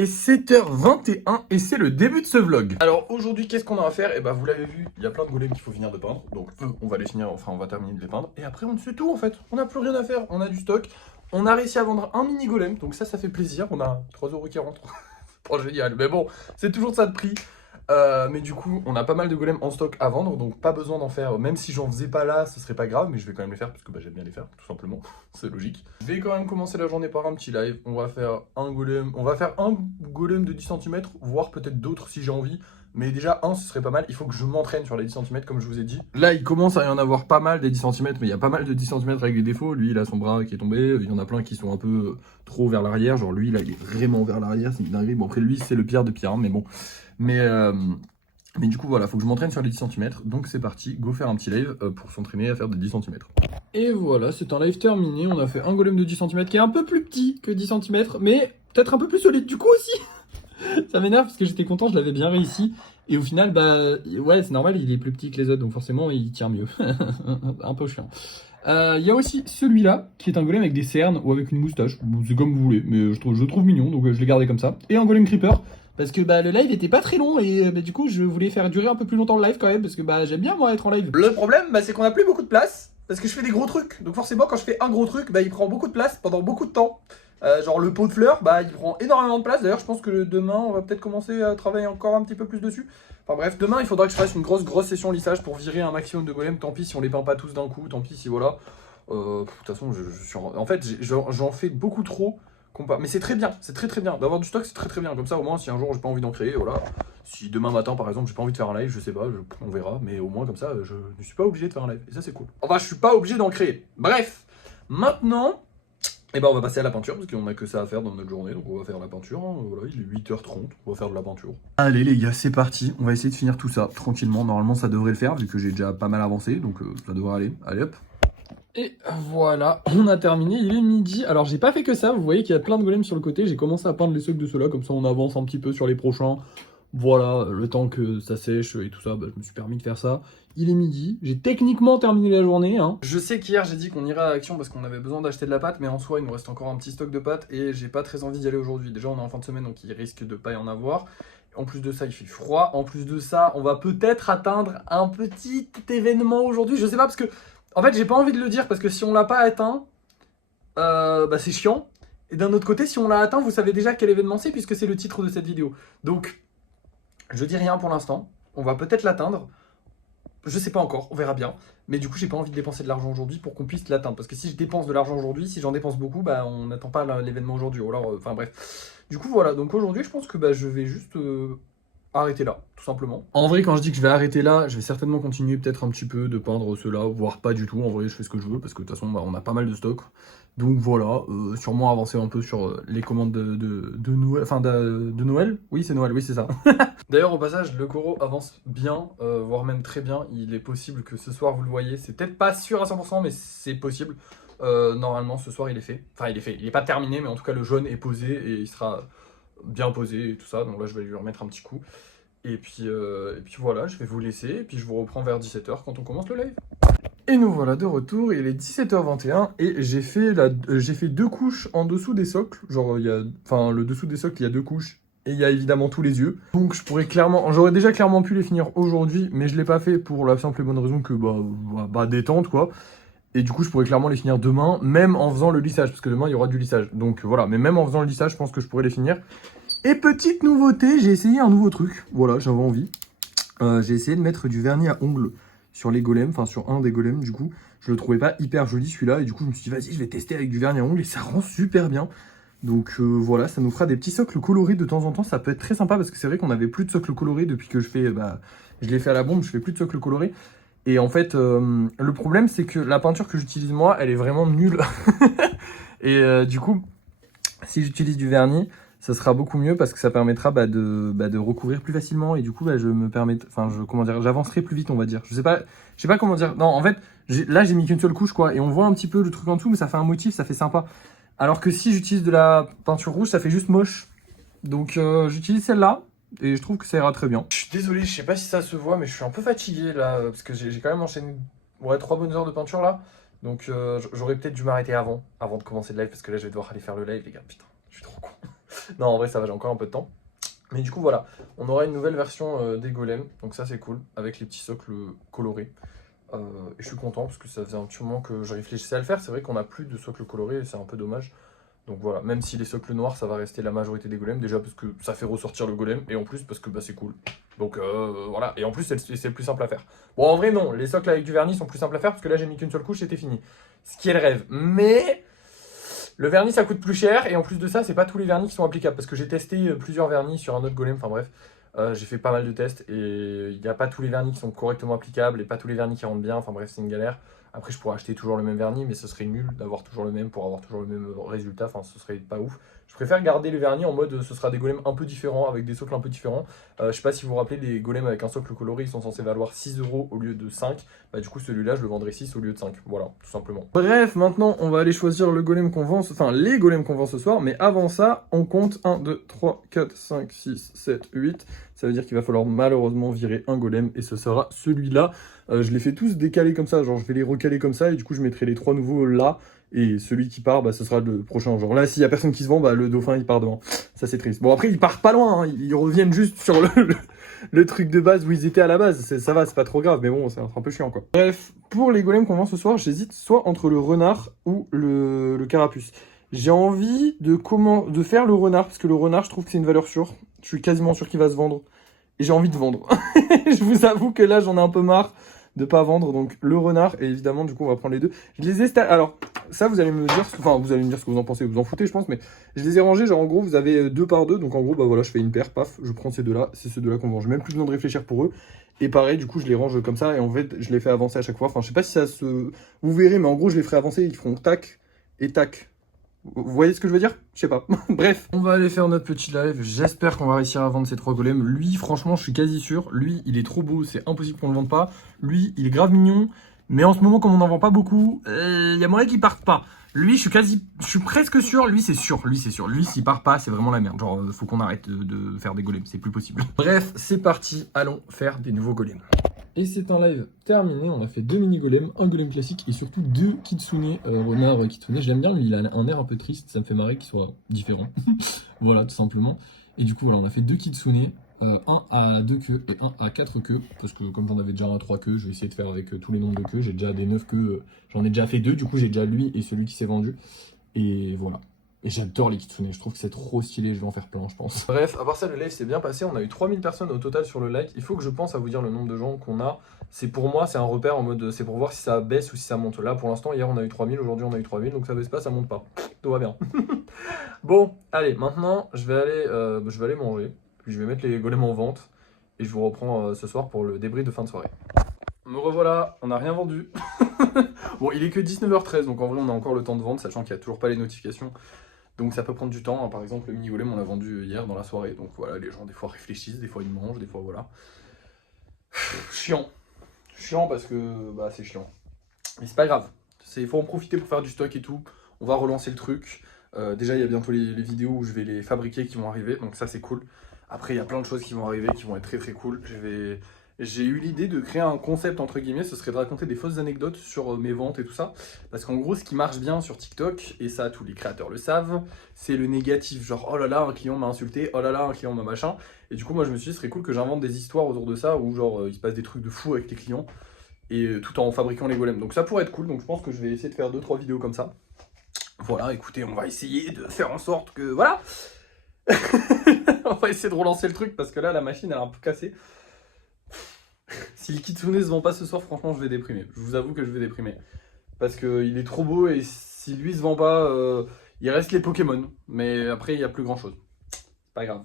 est 7h21 et c'est le début de ce vlog. Alors aujourd'hui, qu'est-ce qu'on a à faire? Et bah vous l'avez vu, il y a plein de golems qu'il faut finir de peindre. Donc on va les finir, enfin on va terminer de les peindre. Et après on fait tout en fait, on n'a plus rien à faire, on a du stock. On a réussi à vendre un mini golem, donc ça fait plaisir. On a 3,40€. C'est pas génial, mais bon, c'est toujours ça de prix. Mais du coup, on a pas mal de golems en stock à vendre, donc pas besoin d'en faire. Même si j'en faisais pas là, ce serait pas grave, mais je vais quand même les faire parce que j'aime bien les faire, tout simplement. C'est logique. Je vais quand même commencer la journée par un petit live. On va faire un golem de 10 cm, voire peut-être d'autres si j'ai envie. Mais déjà, ce serait pas mal. Il faut que je m'entraîne sur les 10 cm, comme je vous ai dit. Là, il commence à y en avoir pas mal des 10 cm, mais il y a pas mal de 10 cm avec des défauts. Lui, il a son bras qui est tombé. Il y en a plein qui sont un peu trop vers l'arrière. Genre, lui, là, il est vraiment vers l'arrière. C'est une dinguerie. Bon, après, lui, c'est le pire de pire, hein, mais bon. Mais du coup, voilà, faut que je m'entraîne sur les 10 cm. Donc, c'est parti. Go faire un petit live pour s'entraîner à faire des 10 cm. Et voilà, c'est un live terminé. On a fait un golem de 10 cm qui est un peu plus petit que 10 cm, mais peut-être un peu plus solide du coup aussi. Ça m'énerve parce que j'étais content, je l'avais bien réussi. Et au final, bah ouais, c'est normal, il est plus petit que les autres, donc forcément, il tient mieux. Un peu chiant. Il y a aussi celui-là, qui est un golem avec des cernes ou avec une moustache. Bon, c'est comme vous voulez, mais je le trouve mignon, donc je l'ai gardé comme ça. Et un golem creeper, parce que bah, le live était pas très long, et du coup, je voulais faire durer un peu plus longtemps le live quand même, parce que bah, j'aime bien moi être en live. Le problème, c'est qu'on a plus beaucoup de place, parce que je fais des gros trucs. Donc forcément, quand je fais un gros truc, bah, il prend beaucoup de place pendant beaucoup de temps. Genre le pot de fleurs, bah il prend énormément de place. D'ailleurs, je pense que demain, on va peut-être commencer à travailler encore un petit peu plus dessus. Enfin bref, demain, il faudra que je fasse une grosse session lissage pour virer un maximum de golems. Tant pis si on les peint pas tous d'un coup, tant pis si voilà. De toute façon, en fait, j'en fais beaucoup trop. Mais c'est très bien, c'est très bien. D'avoir du stock, c'est très bien. Comme ça, au moins, si un jour j'ai pas envie d'en créer, voilà. Si demain matin, par exemple, j'ai pas envie de faire un live, je sais pas, on verra. Mais au moins, comme ça, je ne suis pas obligé de faire un live. Et ça, c'est cool. Enfin, je suis pas obligé d'en créer. Bref, maintenant. Et bah on va passer à la peinture parce qu'on a que ça à faire dans notre journée, donc on va faire la peinture, hein. Voilà, il est 8h30, on va faire de la peinture. Allez les gars, c'est parti, on va essayer de finir tout ça tranquillement, normalement ça devrait le faire vu que j'ai déjà pas mal avancé, donc ça devrait aller, allez hop. Et voilà, on a terminé, il est midi. Alors j'ai pas fait que ça, vous voyez qu'il y a plein de golems sur le côté, j'ai commencé à peindre les socs de ceux-là, comme ça on avance un petit peu sur les prochains. Voilà, le temps que ça sèche et tout ça, bah, je me suis permis de faire ça. Il est midi, j'ai techniquement terminé la journée. Hein. Je sais qu'hier j'ai dit qu'on irait à Action parce qu'on avait besoin d'acheter de la pâte, mais en soi il nous reste encore un petit stock de pâte et j'ai pas très envie d'y aller aujourd'hui. Déjà on est en fin de semaine donc il risque de pas y en avoir. En plus de ça il fait froid, en plus de ça on va peut-être atteindre un petit événement aujourd'hui, je sais pas parce que... En fait j'ai pas envie de le dire parce que si on l'a pas atteint, bah c'est chiant. Et d'un autre côté si on l'a atteint vous savez déjà quel événement c'est puisque c'est le titre de cette vidéo. Donc... Je dis rien pour l'instant, on va peut-être l'atteindre, je sais pas encore, on verra bien. Mais du coup j'ai pas envie de dépenser de l'argent aujourd'hui pour qu'on puisse l'atteindre. Parce que si je dépense de l'argent aujourd'hui, si j'en dépense beaucoup, bah on n'attend pas l'événement aujourd'hui. Alors, enfin bref. Du coup voilà, donc aujourd'hui je pense que bah, je vais juste arrêter là, tout simplement. En vrai quand je dis que je vais arrêter là, je vais certainement continuer peut-être un petit peu de peindre ceux-là, voire pas du tout. En vrai je fais ce que je veux parce que de toute façon bah, on a pas mal de stock. Donc voilà, sûrement avancer un peu sur les commandes de Noël, enfin de Noël. Oui c'est Noël, oui c'est ça. D'ailleurs au passage le Coro avance bien, voire même très bien. Il est possible que ce soir vous le voyez, c'est peut-être pas sûr à 100% mais c'est possible. Normalement ce soir il est fait, enfin il est pas terminé mais en tout cas le jaune est posé et il sera bien posé et tout ça. Donc là je vais lui remettre un petit coup. Et puis voilà, je vais vous laisser et puis je vous reprends vers 17h quand on commence le live. Et nous voilà de retour, il est 17h21 et j'ai fait deux couches en dessous des socles. Genre, le dessous des socles, il y a deux couches et il y a évidemment tous les yeux. Donc j'aurais déjà clairement pu les finir aujourd'hui, mais je l'ai pas fait pour la simple et bonne raison que, détente quoi. Et du coup, je pourrais clairement les finir demain, même en faisant le lissage, parce que demain, il y aura du lissage. Donc voilà, mais même en faisant le lissage, je pense que je pourrais les finir. Et petite nouveauté, j'ai essayé un nouveau truc. Voilà, j'avais envie. J'ai essayé de mettre du vernis à ongles sur les golems, enfin sur un des golems du coup. Je le trouvais pas hyper joli celui-là et du coup je me suis dit vas-y je vais tester avec du vernis à ongles et ça rend super bien. Donc voilà, ça nous fera des petits socles colorés de temps en temps, ça peut être très sympa parce que c'est vrai qu'on avait plus de socles colorés depuis que je l'ai fait à la bombe, je fais plus de socles colorés. Et en fait le problème c'est que la peinture que j'utilise moi elle est vraiment nulle. Et du coup si j'utilise du vernis ça sera beaucoup mieux parce que ça permettra de recouvrir plus facilement et du coup j'avancerai plus vite on va dire. Je sais pas comment dire. Non en fait là j'ai mis qu'une seule couche quoi et on voit un petit peu le truc en dessous mais ça fait un motif, ça fait sympa. Alors que si j'utilise de la peinture rouge ça fait juste moche. Donc j'utilise celle-là et je trouve que ça ira très bien. Je suis désolé, je sais pas si ça se voit mais je suis un peu fatigué là parce que j'ai quand même enchaîné 3 bonnes heures de peinture là. Donc j'aurais peut-être dû m'arrêter avant de commencer le live parce que là je vais devoir aller faire le live les gars, putain, je suis trop con. Non, en vrai, ça va, j'ai encore un peu de temps. Mais du coup, voilà, on aura une nouvelle version des golems, donc ça c'est cool, avec les petits socles colorés. Et je suis content parce que ça faisait un petit moment que je réfléchissais à le faire. C'est vrai qu'on n'a plus de socles colorés et c'est un peu dommage. Donc voilà, même si les socles noirs, ça va rester la majorité des golems, déjà parce que ça fait ressortir le golem, et en plus parce que bah, c'est cool. Donc voilà, et en plus c'est le plus simple à faire. Bon, en vrai non, les socles avec du vernis sont plus simples à faire parce que là j'ai mis qu'une seule couche, c'était fini. Ce qui est le rêve. Mais le vernis ça coûte plus cher, et en plus de ça, c'est pas tous les vernis qui sont applicables, parce que j'ai testé plusieurs vernis sur un autre golem, enfin bref. J'ai fait pas mal de tests et il n'y a pas tous les vernis qui sont correctement applicables et pas tous les vernis qui rendent bien, enfin bref c'est une galère. Après je pourrais acheter toujours le même vernis mais ce serait nul d'avoir toujours le même pour avoir toujours le même résultat, enfin ce serait pas ouf. Je préfère garder les vernis en mode ce sera des golems un peu différents avec des socles un peu différents. Je sais pas si vous vous rappelez, les golems avec un socle coloré ils sont censés valoir 6 € au lieu de 5. Bah du coup celui-là je le vendrai 6 au lieu de 5, voilà tout simplement. Bref, maintenant on va aller choisir le golem qu'on vend, enfin les golems qu'on vend ce soir, mais avant ça on compte 1, 2, 3, 4, 5, 6, 7, 8. Ça veut dire qu'il va falloir malheureusement virer un golem et ce sera celui-là. Je les fais tous décaler comme ça, genre je vais les recaler comme ça et du coup je mettrai les 3 nouveaux là et celui qui part, bah, ce sera le prochain. Genre là, s'il y a personne qui se vend, bah, le dauphin il part devant. Ça c'est triste. Bon après ils partent pas loin, hein. Ils reviennent juste sur le truc de base où ils étaient à la base. Ça va, c'est pas trop grave, mais bon, c'est un peu chiant quoi. Bref, pour les golems qu'on vend ce soir, j'hésite soit entre le renard ou le carapuce. J'ai envie de faire le renard, parce que le renard, je trouve que c'est une valeur sûre. Je suis quasiment sûr qu'il va se vendre. Et j'ai envie de vendre. Je vous avoue que là, j'en ai un peu marre de pas vendre. Donc, le renard, et évidemment, du coup, on va prendre les deux. Je les ai... Alors, ça, vous allez me dire... Enfin, vous allez me dire ce que vous en pensez. Vous en foutez, je pense. Mais je les ai rangés. Genre, en gros, vous avez 2 par 2. Donc, en gros, bah voilà, je fais une paire. Paf, je prends ces deux-là. C'est ces deux-là qu'on vend. J'ai même plus besoin de réfléchir pour eux. Et pareil, du coup, je les range comme ça. Et en fait, je les fais avancer à chaque fois. Enfin, je sais pas si ça se... Vous verrez, mais en gros, je les ferai avancer. Ils feront tac et tac. Vous voyez ce que je veux dire? Je sais pas. Bref. On va aller faire notre petit live. J'espère qu'on va réussir à vendre ces 3 golems. Lui, franchement, je suis quasi sûr. Lui, il est trop beau. C'est impossible qu'on le vende pas. Lui, il est grave mignon. Mais en ce moment, comme on n'en vend pas beaucoup, il y a moyen qu'il parte pas. Lui, je suis presque sûr. Lui, c'est sûr. Lui, c'est sûr. Lui, s'il part pas, c'est vraiment la merde. Genre, faut qu'on arrête de faire des golems. C'est plus possible. Bref, c'est parti. Allons faire des nouveaux golems. Et c'est un live terminé, on a fait 2 mini golems, un golem classique et surtout 2 kitsune, renard kitsune. Je l'aime bien, lui il a un air un peu triste, ça me fait marrer qu'il soit différent. Voilà, tout simplement. Et du coup, voilà, on a fait 2 kitsune, un à 2 queues et un à 4 queues. Parce que comme j'en avais déjà un à 3 queues, je vais essayer de faire avec tous les nombres de queues. J'ai déjà des 9 queues, j'en ai déjà fait 2, du coup j'ai déjà lui et celui qui s'est vendu. Et voilà. Et j'adore les kitsune, je trouve que c'est trop stylé, je vais en faire plein, je pense. Bref, à part ça, le live s'est bien passé. On a eu 3000 personnes au total sur le like. Il faut que je pense à vous dire le nombre de gens qu'on a. C'est pour moi, c'est un repère en mode, c'est pour voir si ça baisse ou si ça monte. Là, pour l'instant, hier on a eu 3000, aujourd'hui on a eu 3000, donc ça baisse pas, ça monte pas. Tout va bien. Bon, allez, maintenant, je vais aller manger. Puis je vais mettre les golems en vente. Et je vous reprends ce soir pour le débrief de fin de soirée. Me revoilà, on n'a rien vendu. Bon, il est que 19h13, donc en vrai, on a encore le temps de vendre, sachant qu'il n'y a toujours pas les notifications. Donc ça peut prendre du temps, hein. Par exemple le mini golem on l'a vendu hier dans la soirée, donc voilà, les gens des fois réfléchissent, des fois ils mangent, des fois voilà. Chiant. Chiant parce que bah c'est chiant. Mais c'est pas grave, il faut en profiter pour faire du stock et tout, on va relancer le truc. Déjà il y a bientôt les vidéos où je vais les fabriquer qui vont arriver, donc ça c'est cool. Après il y a plein de choses qui vont arriver, qui vont être très très cool. J'ai eu l'idée de créer un concept entre guillemets, ce serait de raconter des fausses anecdotes sur mes ventes et tout ça. Parce qu'en gros, ce qui marche bien sur TikTok, et ça tous les créateurs le savent, c'est le négatif. Genre, oh là là, un client m'a insulté, oh là là, un client m'a machin. Et du coup, moi je me suis dit, ce serait cool que j'invente des histoires autour de ça, où genre, il se passe des trucs de fou avec les clients, et tout en fabriquant les golems. Donc ça pourrait être cool, donc je pense que je vais essayer de faire 2-3 vidéos comme ça. Voilà, écoutez, on va essayer de faire en sorte que, voilà. On va essayer de relancer le truc, parce que là, la machine, elle est un peu cassée. Si le kitsune se vend pas ce soir, franchement, je vais déprimer. Je vous avoue que je vais déprimer. Parce qu'il est trop beau et si lui se vend pas, il reste les Pokémon. Mais après, il n'y a plus grand chose. C'est pas grave.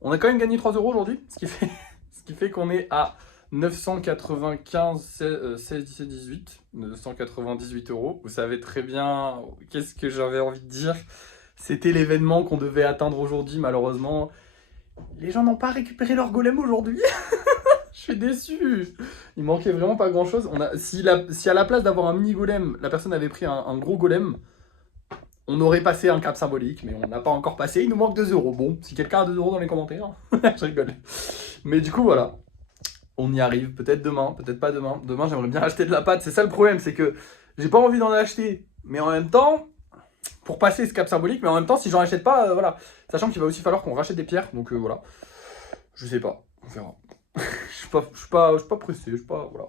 On a quand même gagné 3 € aujourd'hui, ce qui fait qu'on est à 995, 16, 17, 18. 998 €. Vous savez très bien qu'est-ce que j'avais envie de dire. C'était l'événement qu'on devait atteindre aujourd'hui, malheureusement. Les gens n'ont pas récupéré leur golem aujourd'hui. Je suis déçu. Il manquait vraiment pas grand chose. Si à la place d'avoir un mini golem, la personne avait pris un gros golem, on aurait passé un cap symbolique, mais on n'a pas encore passé. Il nous manque 2 €. Bon, si quelqu'un a 2 € dans les commentaires, je rigole. Mais du coup, voilà. On y arrive. Peut-être demain, peut-être pas demain. Demain, j'aimerais bien acheter de la pâte. C'est ça le problème, c'est que j'ai pas envie d'en acheter. Mais en même temps, pour passer ce cap symbolique, mais en même temps, si j'en rachète pas, voilà. Sachant qu'il va aussi falloir qu'on rachète des pierres, donc voilà. Je sais pas, on verra. Je suis pas pressé, je suis pas, voilà.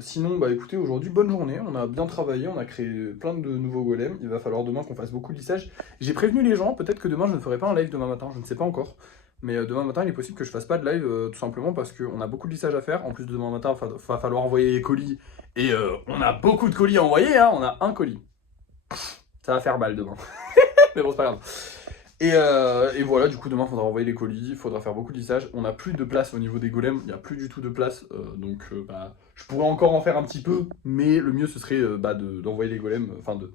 Sinon, bah écoutez, aujourd'hui, bonne journée, on a bien travaillé, on a créé plein de nouveaux golems, il va falloir demain qu'on fasse beaucoup de lissage. J'ai prévenu les gens, peut-être que demain je ne ferai pas un live demain matin, je ne sais pas encore. Mais demain matin, il est possible que je fasse pas de live, tout simplement parce qu'on a beaucoup de lissage à faire. En plus, demain matin, il va falloir envoyer les colis. Et on a beaucoup de colis à envoyer, hein, on a un colis. Ça va faire mal demain. Mais bon, c'est pas grave. Et voilà, du coup, demain, il faudra envoyer les colis, il faudra faire beaucoup de lissage. On n'a plus de place au niveau des golems, il n'y a plus du tout de place. Donc, bah, je pourrais encore en faire un petit peu, mais le mieux, ce serait d'envoyer les golems. Enfin, de.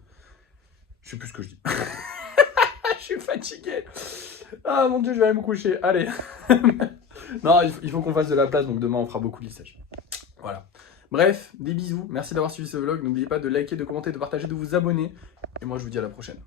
Je sais plus ce que je dis. Je suis fatigué. Ah mon dieu, je vais aller me coucher. Allez. Non, il faut qu'on fasse de la place, donc demain, on fera beaucoup de lissage. Voilà. Bref, des bisous. Merci d'avoir suivi ce vlog. N'oubliez pas de liker, de commenter, de partager, de vous abonner. Et moi, je vous dis à la prochaine.